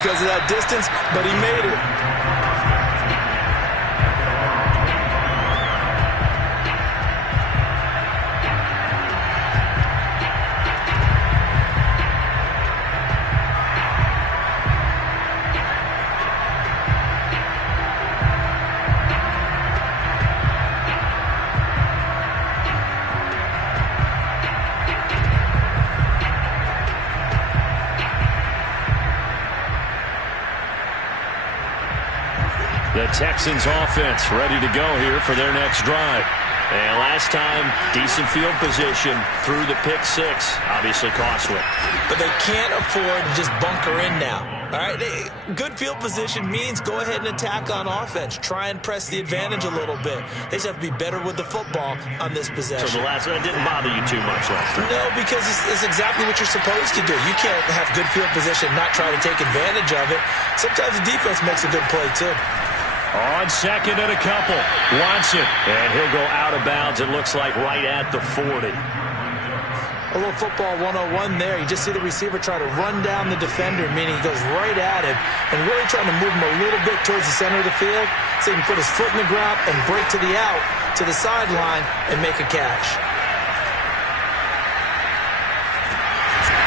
because of that distance, but he made it. The Texans offense ready to go here for their next drive. And last time, decent field position through the pick six. Obviously costly. But they can't afford to just bunker in now. All right, good field position means go ahead and attack on offense. Try and press the advantage a little bit. They just have to be better with the football on this possession. So the last one didn't bother you too much last time? No, because it's exactly what you're supposed to do. You can't have good field position and not try to take advantage of it. Sometimes the defense makes a good play, too. On second and a couple. Watson. And he'll go out of bounds, it looks like, right at the 40. A little football 101 there. You just see the receiver try to run down the defender, meaning he goes right at him and really trying to move him a little bit towards the center of the field so he can put his foot in the ground and break to the out, to the sideline, and make a catch.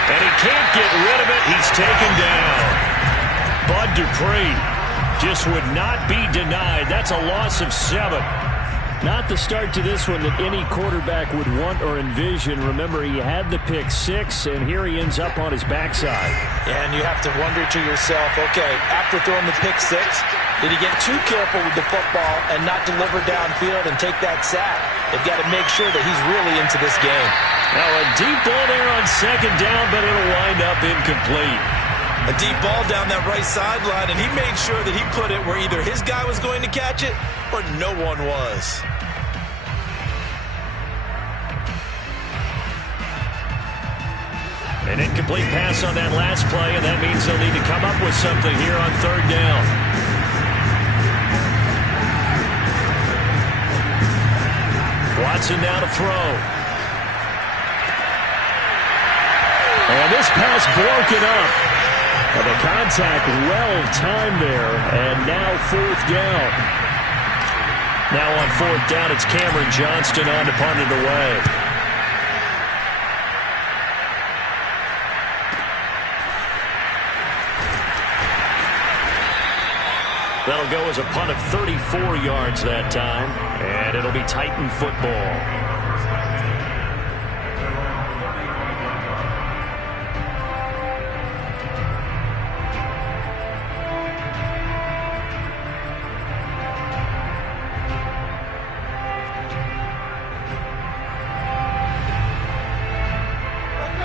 And he can't get rid of it. He's taken down. Bud Dupree just would not be denied. That's a loss of 7. Not the start to this one that any quarterback would want or envision. Remember, he had the pick six, and here he ends up on his backside. Yeah, and you have to wonder to yourself, okay, after throwing the pick six, did he get too careful with the football and not deliver downfield and take that sack? They've got to make sure that he's really into this game. Now a deep ball there on second down, but it'll wind up incomplete. A deep ball down that right sideline, and he made sure that he put it where either his guy was going to catch it or no one was. An incomplete pass on that last play, and that means they'll need to come up with something here on third down. Watson now to throw. And this pass broken up. And the contact well-timed there, and now fourth down. Now on fourth down, it's Cameron Johnston on to punt it away. That'll go as a punt of 34 yards that time, and it'll be Titan football.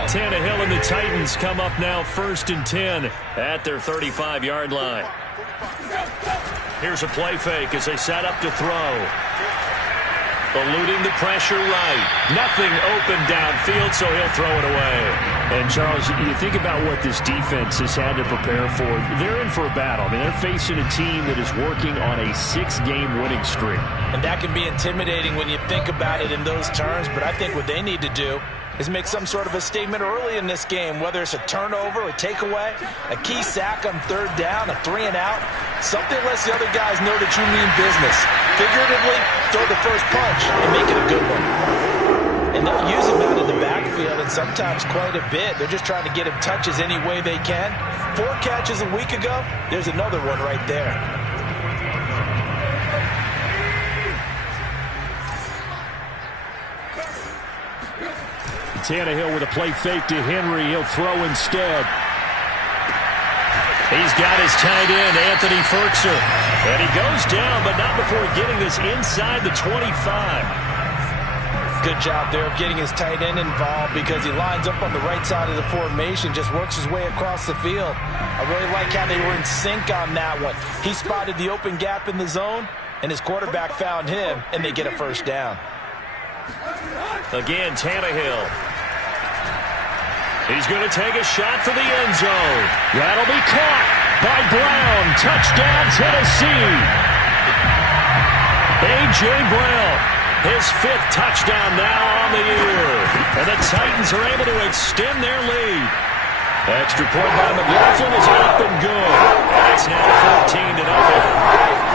Tannehill and the Titans come up now 1st and 10 at their 35-yard line. Here's a play fake as they set up to throw. Eluding the pressure right. Nothing open downfield, so he'll throw it away. And, Charles, you think about what this defense has had to prepare for. They're in for a battle. I mean, they're facing a team that is working on a 6-game winning streak. And that can be intimidating when you think about it in those terms, but I think what they need to do is make some sort of a statement early in this game, whether it's a turnover, a takeaway, a key sack on third down, a 3-and-out, something lets the other guys know that you mean business. Figuratively, throw the first punch and make it a good one. And they'll use him out in the backfield, and sometimes quite a bit. They're just trying to get him touches any way they can. 4 catches a week ago, there's another one right there. Tannehill with a play fake to Henry. He'll throw instead. He's got his tight end, Anthony Ferkser. And he goes down, but not before getting this inside the 25. Good job there of getting his tight end involved because he lines up on the right side of the formation, just works his way across the field. I really like how they were in sync on that one. He spotted the open gap in the zone, and his quarterback found him, and they get a first down. Again, Tannehill. He's going to take a shot for the end zone. That'll be caught by Brown. Touchdown, Tennessee. A.J. Brown, his 5th touchdown now on the year. And the Titans are able to extend their lead. Extra point by McLaughlin is up and good. It's now 14-0.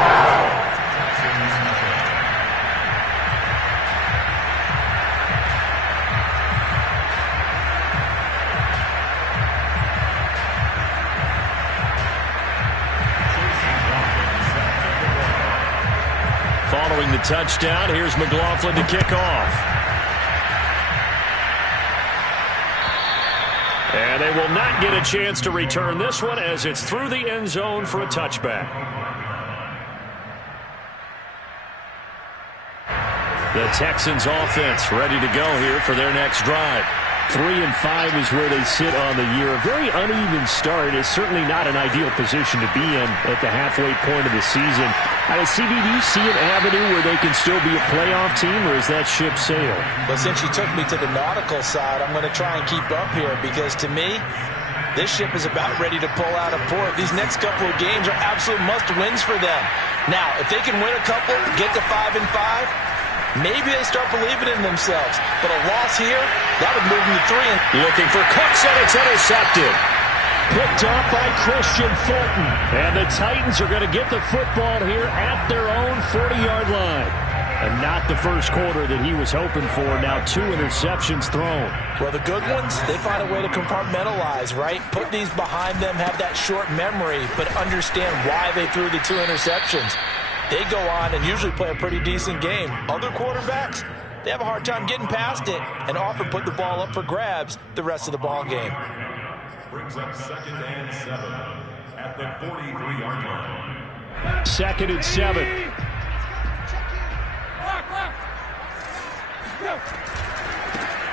Following the touchdown, here's McLaughlin to kick off. And they will not get a chance to return this one as it's through the end zone for a touchback. The Texans offense ready to go here for their next drive. 3-5 is where they sit on the year. A very uneven start is certainly not an ideal position to be in at the halfway point of the season. CV, do you see an avenue where they can still be a playoff team, or is that ship sailed? Well, since you took me to the nautical side, I'm going to try and keep up here because, to me, this ship is about ready to pull out of port. These next couple of games are absolute must-wins for them. Now, if they can win a couple, get to 5-5, maybe they start believing in themselves. But a loss here, that would move them to 3. Looking for Cooks, and it's intercepted. Picked off by Christian Fulton. And the Titans are going to get the football here at their own 40-yard line. And not the first quarter that he was hoping for. Now 2 interceptions thrown. Well, the good ones, they find a way to compartmentalize, right? Put these behind them, have that short memory, but understand why they threw the 2 interceptions. They go on and usually play a pretty decent game. Other quarterbacks, they have a hard time getting past it and often put the ball up for grabs the rest of the ball game. Brings up 2nd and 7 at the 43-yard line. 2nd and 7.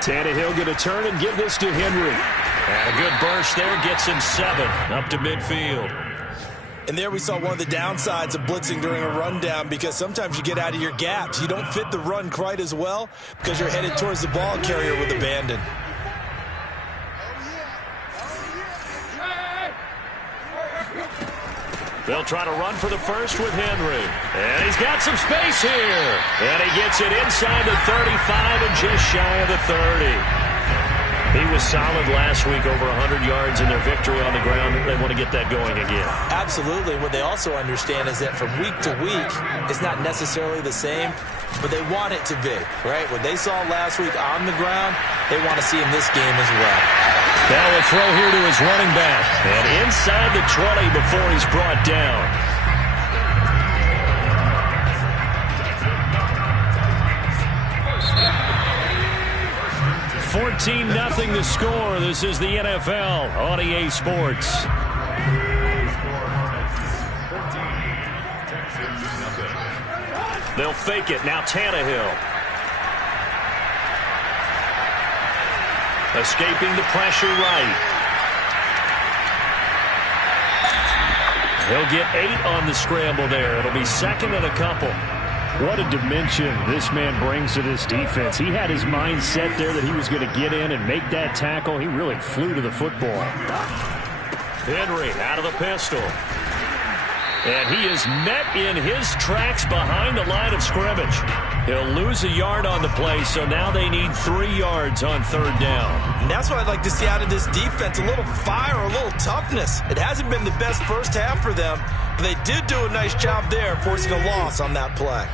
Tannehill going to turn and give this to Henry. And a good burst there gets him 7 up to midfield. And there we saw one of the downsides of blitzing during a rundown, because sometimes you get out of your gaps. You don't fit the run quite as well because you're headed towards the ball carrier with abandon. They'll try to run for the first with Henry. And he's got some space here. And he gets it inside the 35 and just shy of the 30. He was solid last week, over 100 yards in their victory on the ground. They want to get that going again. Absolutely. What they also understand is that from week to week, it's not necessarily the same, but they want it to be, right? What they saw last week on the ground, they want to see in this game as well. Now a throw here to his running back. And inside the 20 before he's brought down. 14-0 the score. This is the NFL on EA Sports. They'll fake it. Now Tannehill. Escaping the pressure right. He'll get 8 on the scramble there. It'll be 2nd and a couple. What a dimension this man brings to this defense. He had his mind set there that he was going to get in and make that tackle. He really flew to the football. Henry out of the pistol. And he is met in his tracks behind the line of scrimmage. He'll lose a yard on the play, so now they need 3 yards on 3rd down. And that's what I'd like to see out of this defense, a little fire, a little toughness. It hasn't been the best first half for them, but they did do a nice job there, forcing a loss on that play.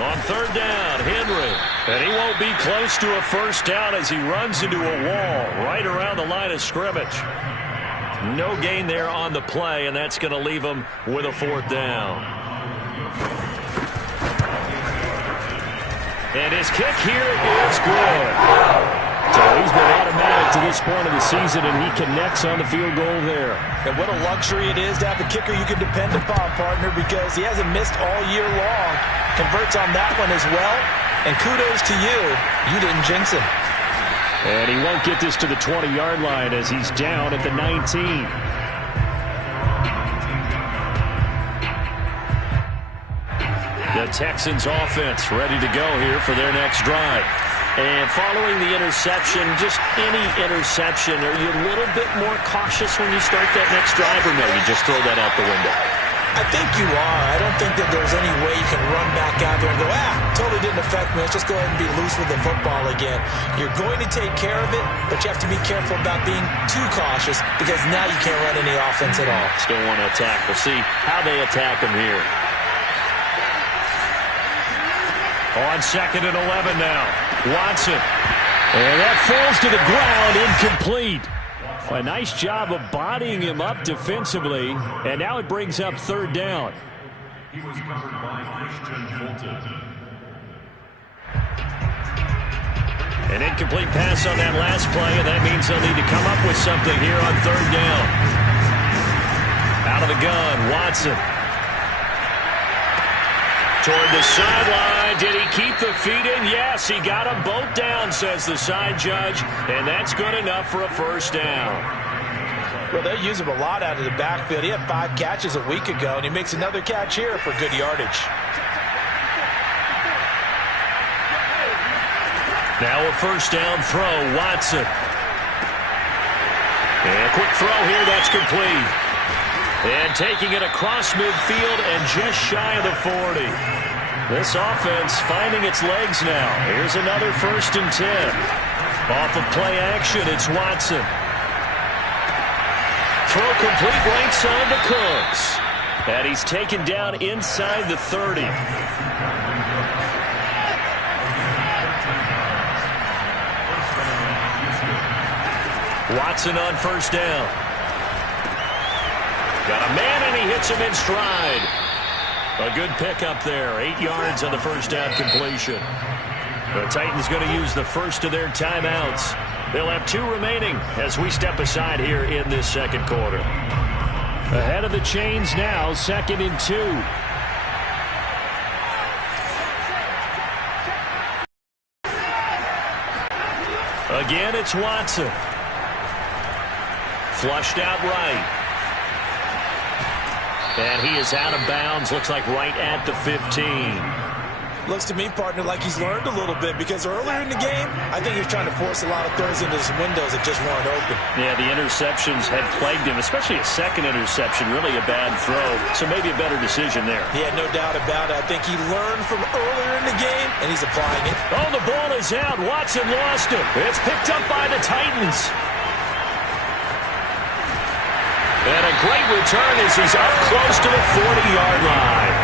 On 3rd down, Henry. And he won't be close to a first down as he runs into a wall right around the line of scrimmage. No gain there on the play, and that's going to leave him with a 4th down. And his kick here is good. So he's been automatic to this point of the season, and he connects on the field goal there. And what a luxury it is to have a kicker you can depend upon, partner, because he hasn't missed all year long. Converts on that one as well. And kudos to you. You didn't jinx him. And he won't get this to the 20-yard line as he's down at the 19. The Texans offense ready to go here for their next drive. And following the interception, just any interception, are you a little bit more cautious when you start that next drive, or no, you just throw that out the window? I think you are. I don't think that there's any way you can run back out there and go, totally didn't affect me. Let's just go ahead and be loose with the football again. You're going to take care of it, but you have to be careful about being too cautious because now you can't run any offense at all. Still want to attack. We'll see how they attack him here. On 2nd and 11 now. Watson. And that falls to the ground, incomplete. A nice job of bodying him up defensively, and now it brings up 3rd down. He was covered by Christian Fulton. An incomplete pass on that last play, and that means they'll need to come up with something here on 3rd down. Out of the gun, Watson. Toward the sideline. Did he keep the feet in? Yes, he got them both down, says the side judge, and that's good enough for a 1st down. Well, they use him a lot out of the backfield. He had 5 catches a week ago, and he makes another catch here for good yardage. Now a 1st down throw, Watson. And a quick throw here, that's complete. And taking it across midfield and just shy of the 40. This offense finding its legs now. Here's another 1st and 10. Off of play action, it's Watson. Throw complete right side to Cooks. And he's taken down inside the 30. Watson on 1st down. Got a man, and he hits him in stride. A good pickup there. 8 yards on the 1st down completion. The Titans going to use the first of their timeouts. They'll have 2 remaining as we step aside here in this 2nd quarter. Ahead of the chains now, 2nd and 2. Again, it's Watson. Flushed out right. And he is out of bounds, looks like right at the 15. Looks to me, partner, like he's learned a little bit because earlier in the game, I think he was trying to force a lot of throws into some windows that just weren't open. Yeah, the interceptions had plagued him, especially a 2nd interception, really a bad throw. So maybe a better decision there. Yeah, no doubt about it. I think he learned from earlier in the game, and he's applying it. Oh, the ball is out. Watson lost it. It's picked up by the Titans. And a great return as he's up close to the 40-yard line.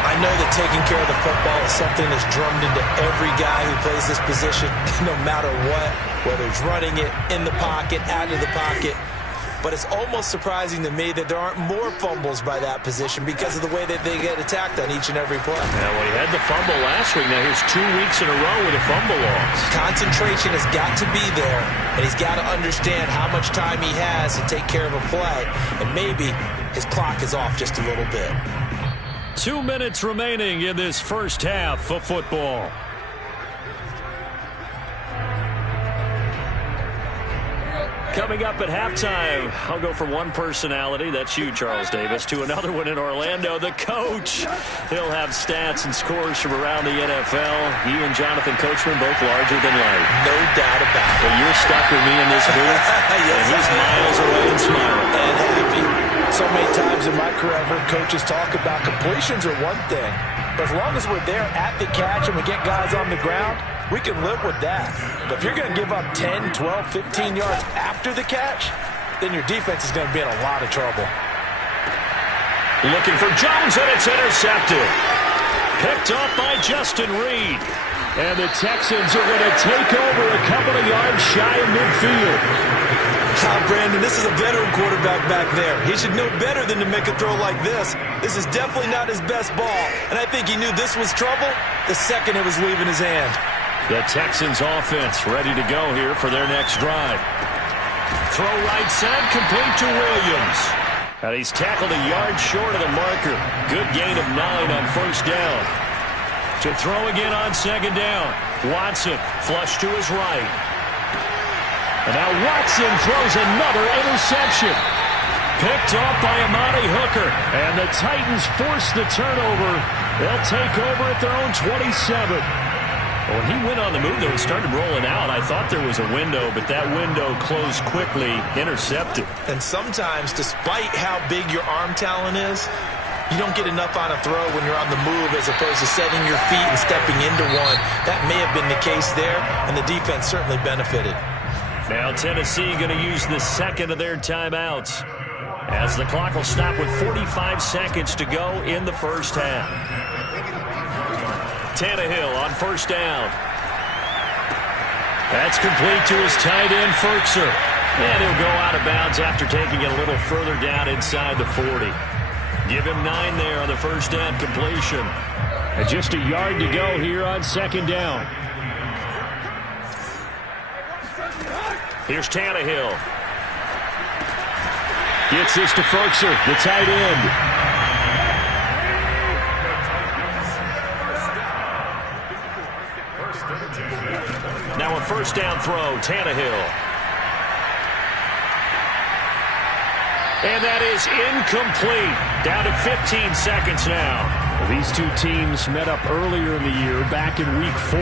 I know that taking care of the football is something that's drummed into every guy who plays this position, no matter what, whether it's running it, in the pocket, out of the pocket. But it's almost surprising to me that there aren't more fumbles by that position because of the way that they get attacked on each and every play. Yeah, well, he had the fumble last week. Now here's 2 weeks in a row with a fumble loss. Concentration has got to be there, and he's got to understand how much time he has to take care of a play, and maybe his clock is off just a little bit. 2 minutes remaining in this 1st half of football. Coming up at halftime, I'll go from one personality, that's you, Charles Davis, to another one in Orlando, the coach. He'll have stats and scores from around the NFL. You and Jonathan Coachman both larger than life. No doubt about it. But you're stuck with me in this booth, yes, and he's miles away and smiling. And happy. So many times in my career, I've heard coaches talk about completions are one thing. But as long as we're there at the catch and we get guys on the ground, we can live with that. But if you're going to give up 10, 12, 15 yards after the catch, then your defense is going to be in a lot of trouble. Looking for Jones, and it's intercepted. Picked off by Justin Reed. And the Texans are going to take over a couple of yards shy of midfield. Brandon, this is a veteran quarterback back there. He should know better than to make a throw like this. This is definitely not his best ball. And I think he knew this was trouble the second it was leaving his hand. The Texans offense ready to go here for their next drive. Throw right side, complete to Williams. And he's tackled a yard short of the marker. Good gain of 9 on 1st down. To throw again on 2nd down. Watson flush to his right. And now Watson throws another interception. Picked off by Amani Hooker. And the Titans force the turnover. They'll take over at their own 27. When he went on the move, though, and started rolling out, I thought there was a window, but that window closed quickly, intercepted. And sometimes, despite how big your arm talent is, you don't get enough on a throw when you're on the move as opposed to setting your feet and stepping into one. That may have been the case there, and the defense certainly benefited. Now Tennessee going to use the second of their timeouts, as the clock will stop with 45 seconds to go in the first half. Tannehill on first down. That's complete to his tight end, Ferkser. And he'll go out of bounds after taking it a little further down inside the 40. Give him 9 there on the first down completion. And just a yard to go here on second down. Here's Tannehill. Gets this to Ferkser, the tight end. Now a first down throw, Tannehill. And that is incomplete. Down to 15 seconds now. These two teams met up earlier in the year, back in Week 4,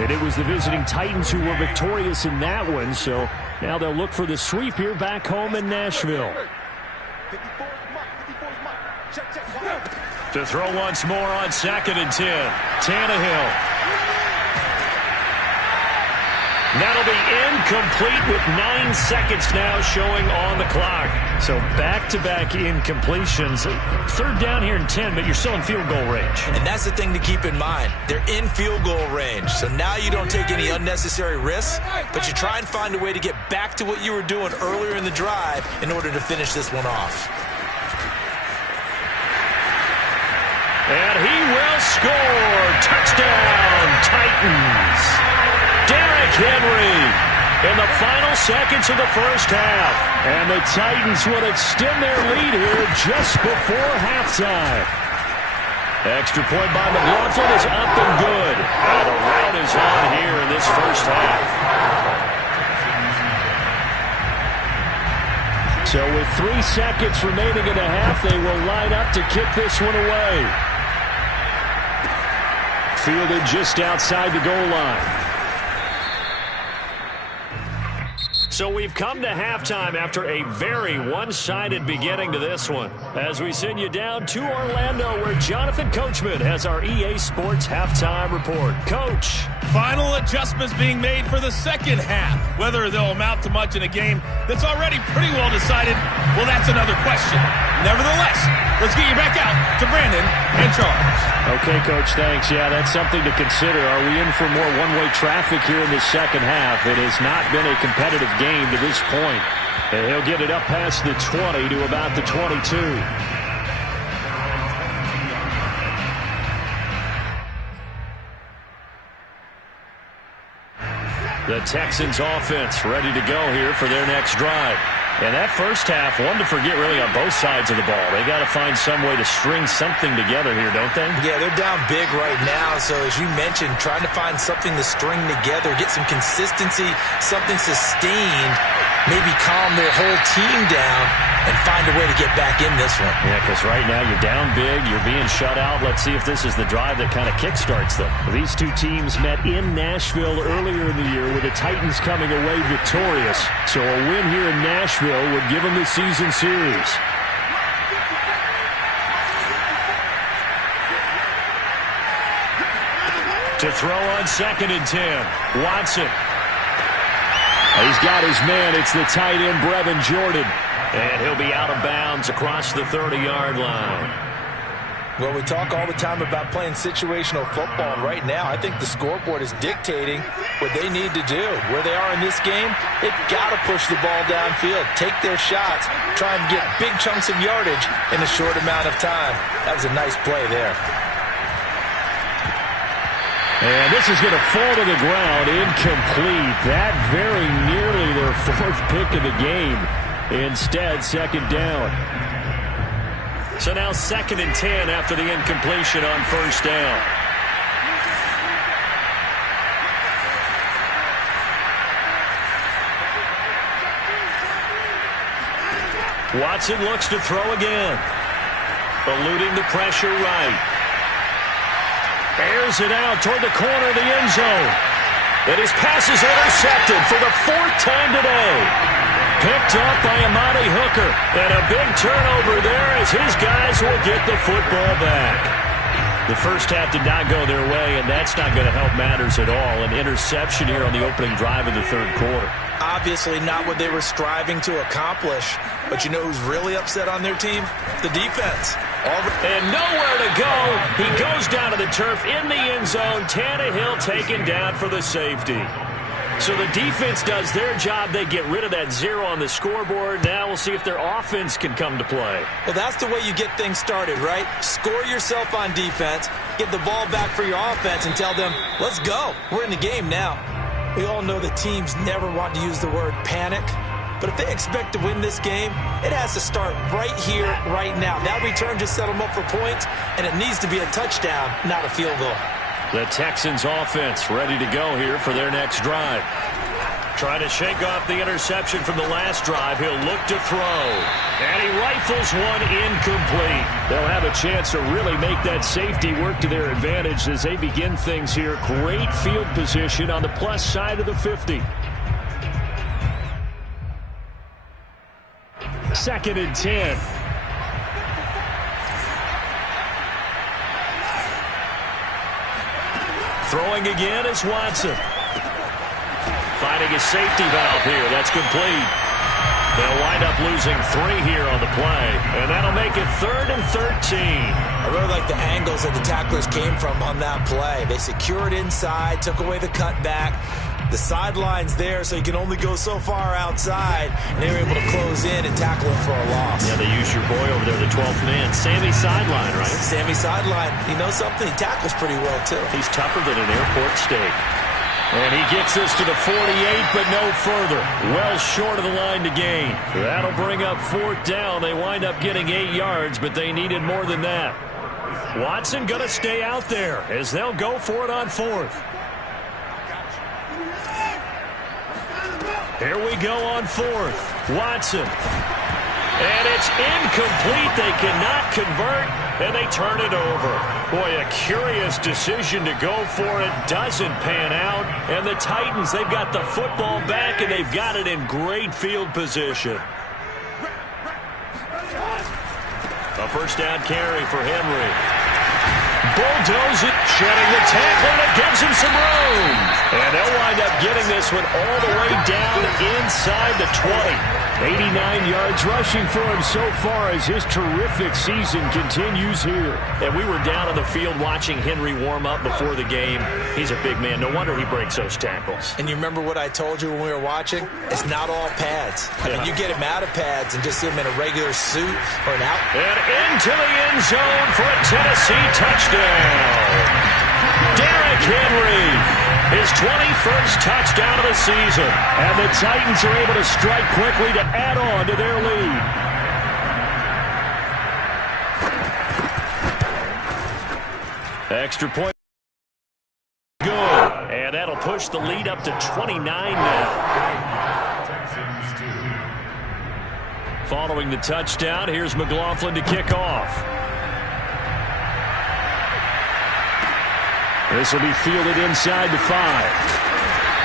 and it was the visiting Titans who were victorious in that one, so now they'll look for the sweep here back home in Nashville. To throw once more on second and 10. Tannehill. That'll be incomplete with 9 seconds now showing on the clock. So back-to-back incompletions. Third down here in 10, but you're still in field goal range. And that's the thing to keep in mind. They're in field goal range. So now you don't take any unnecessary risks, but you try and find a way to get back to what you were doing earlier in the drive in order to finish this one off. And he will score. Touchdown, Titans. Derrick Henry in the final seconds of the first half. And the Titans would extend their lead here just before halftime. Extra point by McLaughlin is up and good. Now the rout is on here in this first half. So with 3 seconds remaining in the half, they will line up to kick this one away. Fielded just outside the goal line. So we've come to halftime after a very one-sided beginning to this one, as we send you down to Orlando, where Jonathan Coachman has our EA Sports halftime report. Coach. Final adjustments being made for the second half. Whether they'll amount to much in a game that's already pretty well decided, well, that's another question. Nevertheless, let's get you back out to Brandon and Charles. Okay, Coach, thanks. Yeah, that's something to consider. Are we in for more one-way traffic here in the second half? It has not been a competitive game to this point. And he'll get it up past the 20 to about the 22. The Texans offense ready to go here for their next drive. And that first half, one to forget really on both sides of the ball. They got to find some way to string something together here, don't they? Yeah, they're down big right now. So as you mentioned, trying to find something to string together, get some consistency, something sustained, maybe calm their whole team down and find a way to get back in this one. Yeah, because right now you're down big, you're being shut out. Let's see if this is the drive that kind of kickstarts them. These two teams met in Nashville earlier in the year with the Titans coming away victorious. So a win here in Nashville would give them the season series. To throw on second and 10, Watson. He's got his man. It's the tight end, Brevin Jordan. And he'll be out of bounds across the 30-yard line. Well, we talk all the time about playing situational football, and right now I think the scoreboard is dictating what they need to do. Where they are in this game, they've got to push the ball downfield, take their shots, try and get big chunks of yardage in a short amount of time. That was a nice play there. And this is going to fall to the ground, incomplete. That very nearly their 4th pick of the game. Instead, second down. So now second and 10 after the incompletion on first down. Watson looks to throw again. Eluding the pressure right. Airs it out toward the corner of the end zone. And his pass is intercepted for the 4th time today. Picked up by Amani Hooker. And a big turnover there as his guys will get the football back. The first half did not go their way, and that's not going to help matters at all. An interception here on the opening drive of the 3rd quarter. Obviously not what they were striving to accomplish. But you know who's really upset on their team? The defense. And nowhere to go. He goes down to the turf in the end zone. Tannehill taken down for the safety. So the defense does their job. They get rid of that 0 on the scoreboard. Now we'll see if their offense can come to play. Well, that's the way you get things started, right? Score yourself on defense, get the ball back for your offense, and tell them, let's go. We're in the game now. We all know that teams never want to use the word panic. But if they expect to win this game, it has to start right here, right now. That return just set them up for points, and it needs to be a touchdown, not a field goal. The Texans offense ready to go here for their next drive. Trying to shake off the interception from the last drive. He'll look to throw. And he rifles one incomplete. They'll have a chance to really make that safety work to their advantage as they begin things here. Great field position on the plus side of the 50. 2nd and 10. Throwing again is Watson. Finding a safety valve here. That's complete. They'll wind up losing 3 here on the play. And that'll make it 3rd and 13. I really like the angles that the tacklers came from on that play. They secured inside, took away the cutback. The sideline's there, so you can only go so far outside. And they were able to close in and tackle him for a loss. Yeah, they used your boy over there, the 12th man. Sammy Sideline, right? Sammy Sideline. You know something? He tackles pretty well, too. He's tougher than an airport steak. And he gets this to the 48, but no further. Well short of the line to gain. That'll bring up 4th down. They wind up getting 8 yards, but they needed more than that. Watson going to stay out there as they'll go for it on 4th. Here we go on 4th. Watson. And it's incomplete. They cannot convert, and they turn it over. Boy, a curious decision to go for it. Doesn't pan out. And the Titans, they've got the football back, and they've got it in great field position. A first down carry for Henry. Bulldoze it, shedding the tackle, and it gives him some room. And they'll wind up getting this one all the way down inside the 20. 89 yards rushing for him so far as his terrific season continues here. And we were down on the field watching Henry warm up before the game. He's a big man. No wonder he breaks those tackles. And you remember what I told you when we were watching? It's not all pads. I mean, you get him out of pads and just see him in a regular suit or an out. And into the end zone for a Tennessee touchdown. Derrick Henry. His 21st touchdown of the season. And the Titans are able to strike quickly to add on to their lead. Extra point. Good. And that'll push the lead up to 29 now. Following the touchdown, here's McLaughlin to kick off. This will be fielded inside the 5.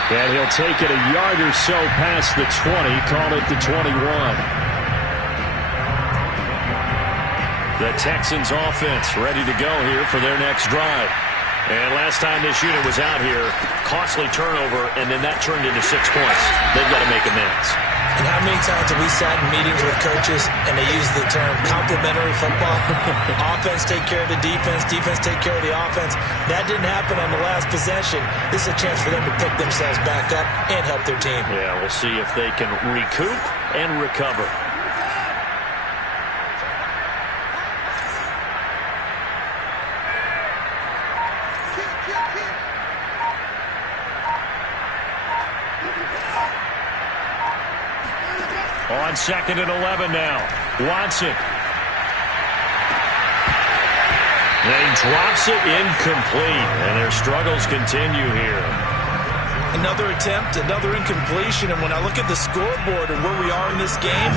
And he'll take it a yard or so past the 20, call it the 21. The Texans offense ready to go here for their next drive. And last time this unit was out here, costly turnover, and then that turned into 6 points. They've got to make amends. And how many times have we sat in meetings with coaches and they use the term complementary football? Offense take care of the defense, defense take care of the offense. That didn't happen on the last possession. This is a chance for them to pick themselves back up and help their team. Yeah, we'll see if they can recoup and recover. On 2nd and 11 now. Watson. And he drops it incomplete. And their struggles continue here. Another attempt, another incompletion, and when I look at the scoreboard and where we are in this game,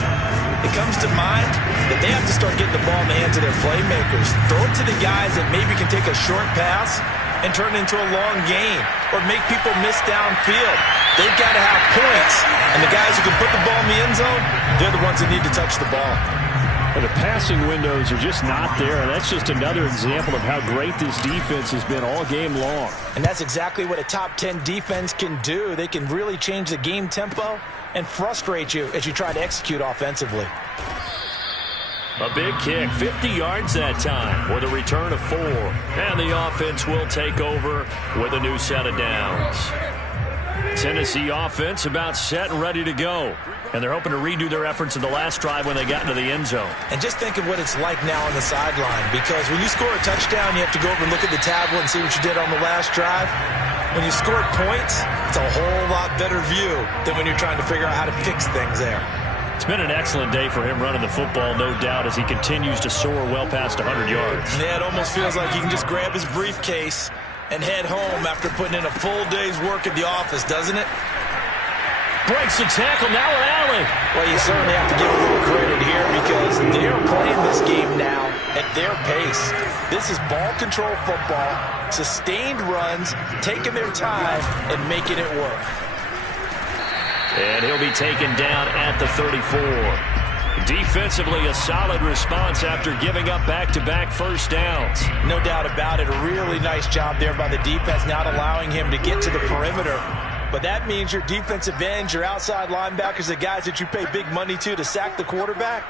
it comes to mind that they have to start getting the ball in the hands of their playmakers. Throw it to the guys that maybe can take a short pass and turn it into a long gain or make people miss downfield. They've got to have points, and the guys who can put the ball in the end zone, they're the ones that need to touch the ball. But the passing windows are just not there, and that's just another example of how great this defense has been all game long. And that's exactly what a top 10 defense can do. They can really change the game tempo and frustrate you as you try to execute offensively. A big kick, 50 yards that time with a return of 4. And the offense will take over with a new set of downs. Tennessee offense about set and ready to go. And they're hoping to redo their efforts in the last drive when they got into the end zone. And just think of what it's like now on the sideline, because when you score a touchdown, you have to go over and look at the tablet and see what you did on the last drive. When you scored points, it's a whole lot better view than when you're trying to figure out how to fix things there. It's been an excellent day for him running the football, no doubt, as he continues to soar well past 100 yards. Yeah, it almost feels like he can just grab his briefcase and head home after putting in a full day's work at the office, doesn't it? Breaks the tackle, now an alley. Well, you certainly have to give a little credit here because they're playing this game now at their pace. This is ball control football, sustained runs, taking their time and making it work. And he'll be taken down at the 34. Defensively, a solid response after giving up back-to-back first downs. No doubt about it. A really nice job there by the defense, not allowing him to get to the perimeter. But that means your defensive ends, your outside linebackers, the guys that you pay big money to sack the quarterback,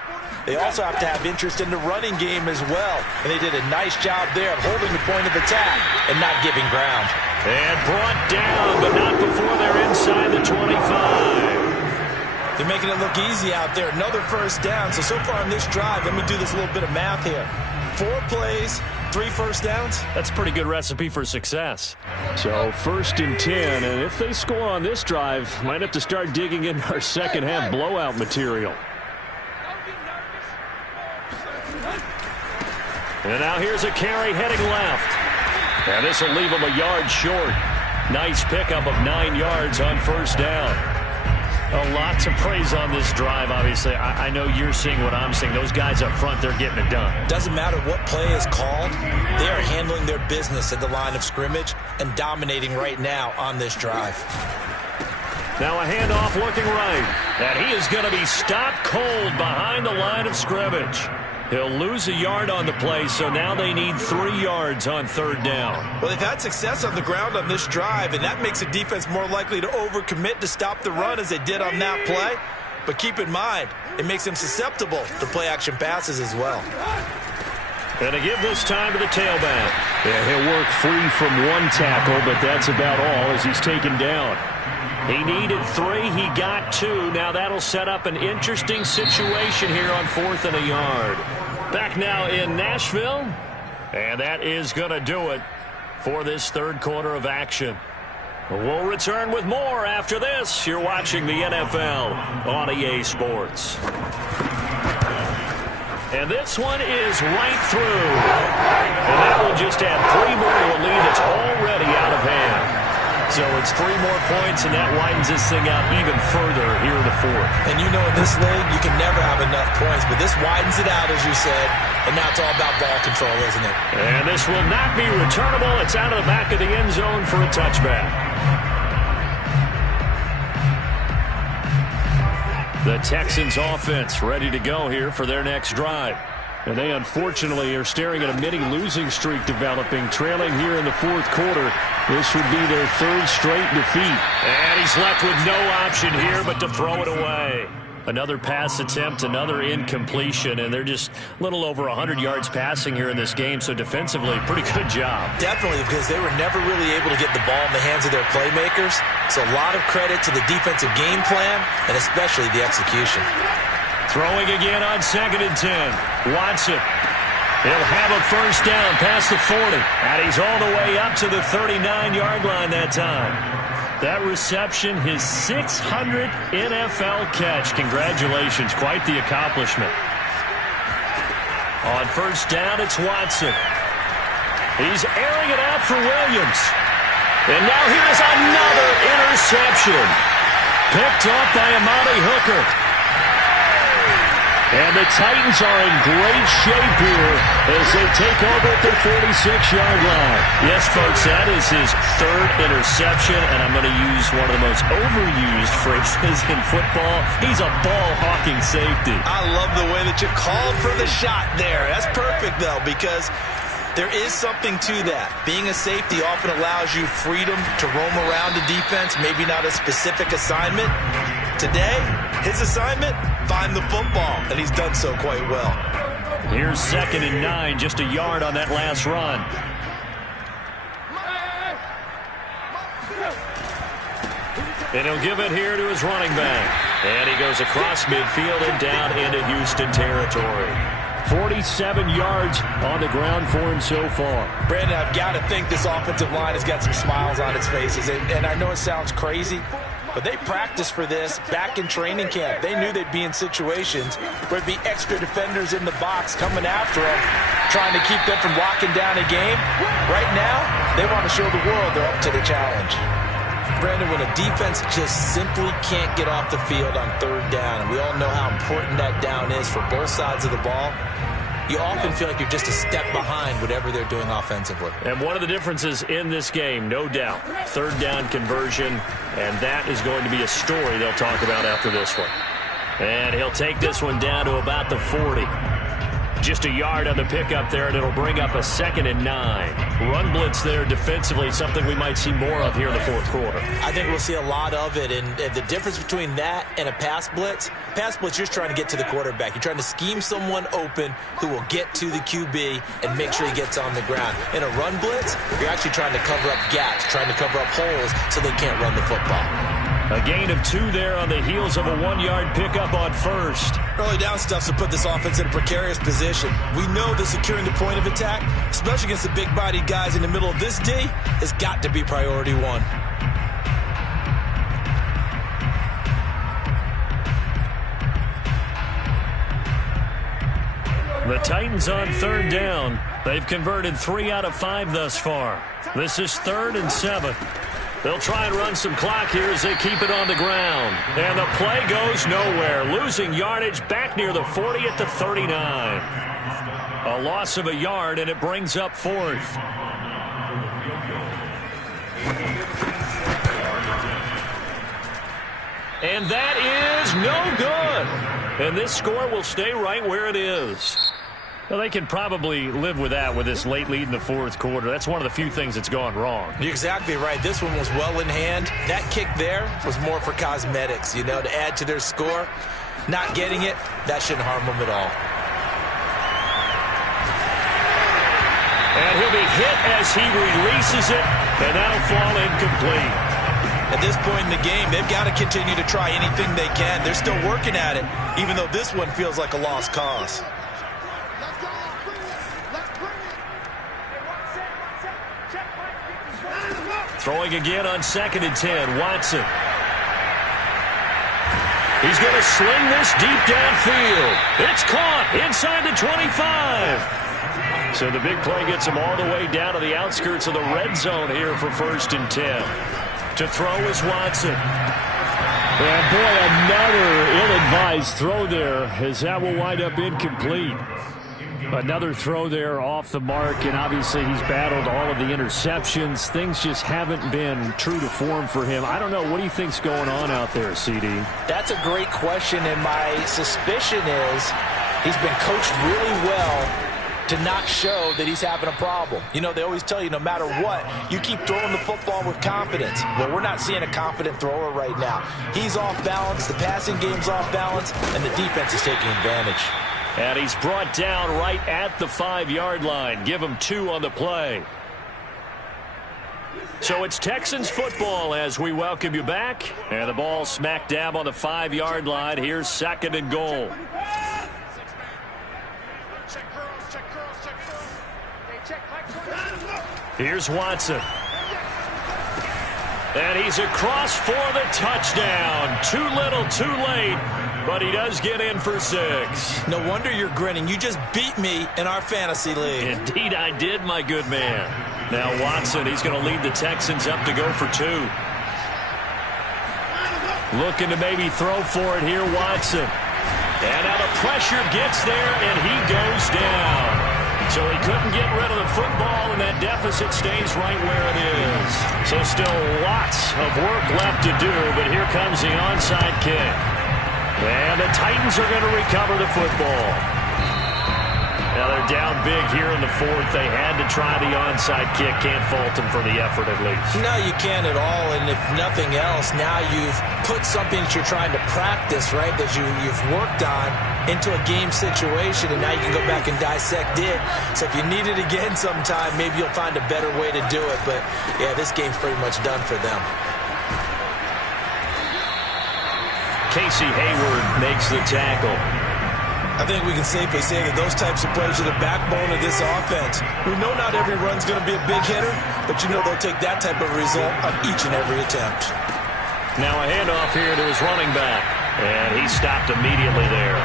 they also have to have interest in the running game as well. And they did a nice job there of holding the point of attack and not giving ground. And brought down, but not before they're inside the 25. They're making it look easy out there. Another first down. So far on this drive, let me do this little bit of math here. 4 plays, 3 first downs. That's a pretty good recipe for success. So 1st and 10, and if they score on this drive, might have to start digging in our second half blowout material. And now here's a carry heading left. And this will leave him a yard short. Nice pickup of 9 yards on first down. A lot to praise on this drive, obviously. I know you're seeing what I'm seeing. Those guys up front, they're getting it done. Doesn't matter what play is called. They are handling their business at the line of scrimmage and dominating right now on this drive. Now a handoff looking right. And he is going to be stopped cold behind the line of scrimmage. He'll lose a yard on the play, so now they need 3 yards on third down. Well, they've had success on the ground on this drive, and that makes a defense more likely to overcommit to stop the run as they did on that play. But keep in mind, it makes them susceptible to play-action passes as well. And to give this time to the tailback. Yeah, he'll work free from 1 tackle, but that's about all as he's taken down. He needed 3. He got 2. Now that'll set up an interesting situation here on 4th and a yard. Back now in Nashville. And that is going to do it for this third quarter of action. We'll return with more after this. You're watching the NFL on EA Sports. And this one is right through. And that will just add 3 more to a lead that's already out of hand. So it's 3 more points, and that widens this thing out even further here in the 4th. And you know in this league, you can never have enough points, but this widens it out, as you said, and now it's all about ball control, isn't it? And this will not be returnable. It's out of the back of the end zone for a touchback. The Texans offense ready to go here for their next drive. And they unfortunately are staring at a mini losing streak developing, trailing here in the 4th quarter. This would be their 3rd straight defeat. And he's left with no option here but to throw it away. Another pass attempt, another incompletion, and they're just a little over 100 yards passing here in this game, so defensively, pretty good job. Definitely, because they were never really able to get the ball in the hands of their playmakers, so a lot of credit to the defensive game plan and especially the execution. Throwing again on 2nd and 10. Watson. He'll have a first down past the 40. And he's all the way up to the 39-yard line that time. That reception, his 600th NFL catch. Congratulations. Quite the accomplishment. On first down, it's Watson. He's airing it out for Williams. And now here's another interception. Picked off by Amani Hooker. And the Titans are in great shape here as they take over at their 46-yard line. Yes, folks, that is his third interception, and I'm going to use one of the most overused phrases in football. He's a ball-hawking safety. I love the way that you called for the shot there. That's perfect, though, because there is something to that. Being a safety often allows you freedom to roam around the defense, maybe not a specific assignment. Today, his assignment, find the football, and he's done so quite well. Here's 2nd and 9, just a yard on that last run. And he'll give it here to his running back. And he goes across midfield and down into Houston territory. 47 yards on the ground for him so far. Brandon, I've got to think this offensive line has got some smiles on its faces. And I know it sounds crazy, but they practiced for this back in training camp. They knew they'd be in situations where there'd be extra defenders in the box coming after them, trying to keep them from locking down a game. Right now, they want to show the world they're up to the challenge. Brandon, when a defense just simply can't get off the field on 3rd down, and we all know how important that down is for both sides of the ball, you often feel like you're just a step behind whatever they're doing offensively. And one of the differences in this game, no doubt, 3rd down conversion, and that is going to be a story they'll talk about after this one. And he'll take this one down to about the 40. Just a yard on the pickup there, and it'll bring up a 2nd and 9. Run blitz there defensively, something we might see more of here in the 4th quarter. I think we'll see a lot of it, and the difference between that and a pass blitz, you're just trying to get to the quarterback. You're trying to scheme someone open who will get to the QB and make sure he gets on the ground. In a run blitz, you're actually trying to cover up gaps, trying to cover up holes so they can't run the football. A gain of 2 there on the heels of a 1-yard pickup on 1st. Early down stuff to put this offense in a precarious position. We know that securing the point of attack, especially against the big-bodied guys in the middle of this D, has got to be priority 1. The Titans on 3rd down. They've converted 3 out of 5 thus far. This is 3rd and 7. They'll try and run some clock here as they keep it on the ground. And the play goes nowhere. Losing yardage back near the 40 at the 39. A loss of a yard, and it brings up 4th. And that is no good. And this score will stay right where it is. Well, they can probably live with that with this late lead in the 4th quarter. That's one of the few things that's gone wrong. You're exactly right. This one was well in hand. That kick there was more for cosmetics, to add to their score. Not getting it, that shouldn't harm them at all. And he'll be hit as he releases it, and that'll fall incomplete. At this point in the game, they've got to continue to try anything they can. They're still working at it, even though this one feels like a lost cause. Throwing again on 2nd and 10, Watson. He's going to sling this deep downfield. It's caught inside the 25. So the big play gets him all the way down to the outskirts of the red zone here for 1st and 10. To throw is Watson. And boy, another ill-advised throw there as that will wind up incomplete. Another throw there off the mark, and obviously he's battled all of the interceptions. Things just haven't been true to form for him. I don't know. What do you think's going on out there, CD? That's a great question, and my suspicion is he's been coached really well to not show that he's having a problem. They always tell you no matter what, you keep throwing the football with confidence. Well, we're not seeing a confident thrower right now. He's off balance, the passing game's off balance, and the defense is taking advantage. And he's brought down right at the 5-yard line. Give him 2 on the play. So it's Texans football as we welcome you back. And the ball smack dab on the 5-yard line. Here's 2nd and goal. Here's Watson. And he's across for the touchdown. Too little, too late. But he does get in for 6. No wonder you're grinning. You just beat me in our fantasy league. Indeed I did, my good man. Now Watson, he's going to lead the Texans up to go for 2. Looking to maybe throw for it here, Watson. And now the pressure gets there, and he goes down. So he couldn't get rid of the football, and that deficit stays right where it is. So still lots of work left to do, but here comes the onside kick. And the Titans are going to recover the football. Now they're down big here in the 4th. They had to try the onside kick. Can't fault them for the effort at least. No, you can't at all. And if nothing else, now you've put something that you're trying to practice, right, that you've worked on into a game situation, and now you can go back and dissect it. So if you need it again sometime, maybe you'll find a better way to do it. But, yeah, this game's pretty much done for them. Casey Hayward makes the tackle. I think we can safely say that those types of plays are the backbone of this offense. We know not every run's going to be a big hitter, but you know they'll take that type of result on each and every attempt. Now a handoff here to his running back, and he stopped immediately there.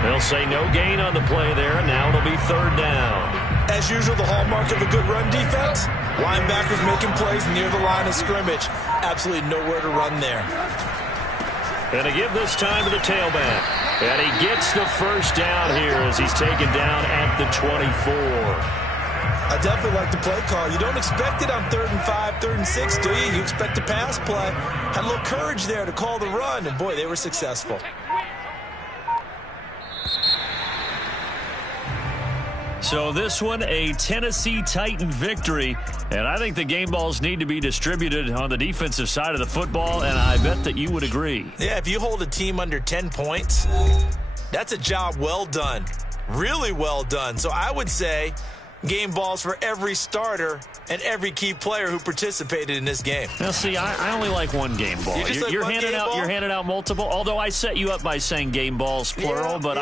They'll say no gain on the play there, and now it'll be 3rd down. As usual, the hallmark of a good run defense, linebackers making plays near the line of scrimmage. Absolutely nowhere to run there. And to give this time to the tailback. And he gets the first down here as he's taken down at the 24. I definitely like the play call. You don't expect it on 3rd and 5, 3rd and 6, do you? You expect a pass play. Had a little courage there to call the run, and boy, they were successful. So this one, a Tennessee Titan victory. And I think the game balls need to be distributed on the defensive side of the football, and I bet that you would agree. Yeah, if you hold a team under 10 points, that's a job well done. Really well done. So I would say game balls for every starter and every key player who participated in this game. Now, see, I only like one game ball. You're handing out multiple. Although I set you up by saying game balls plural, but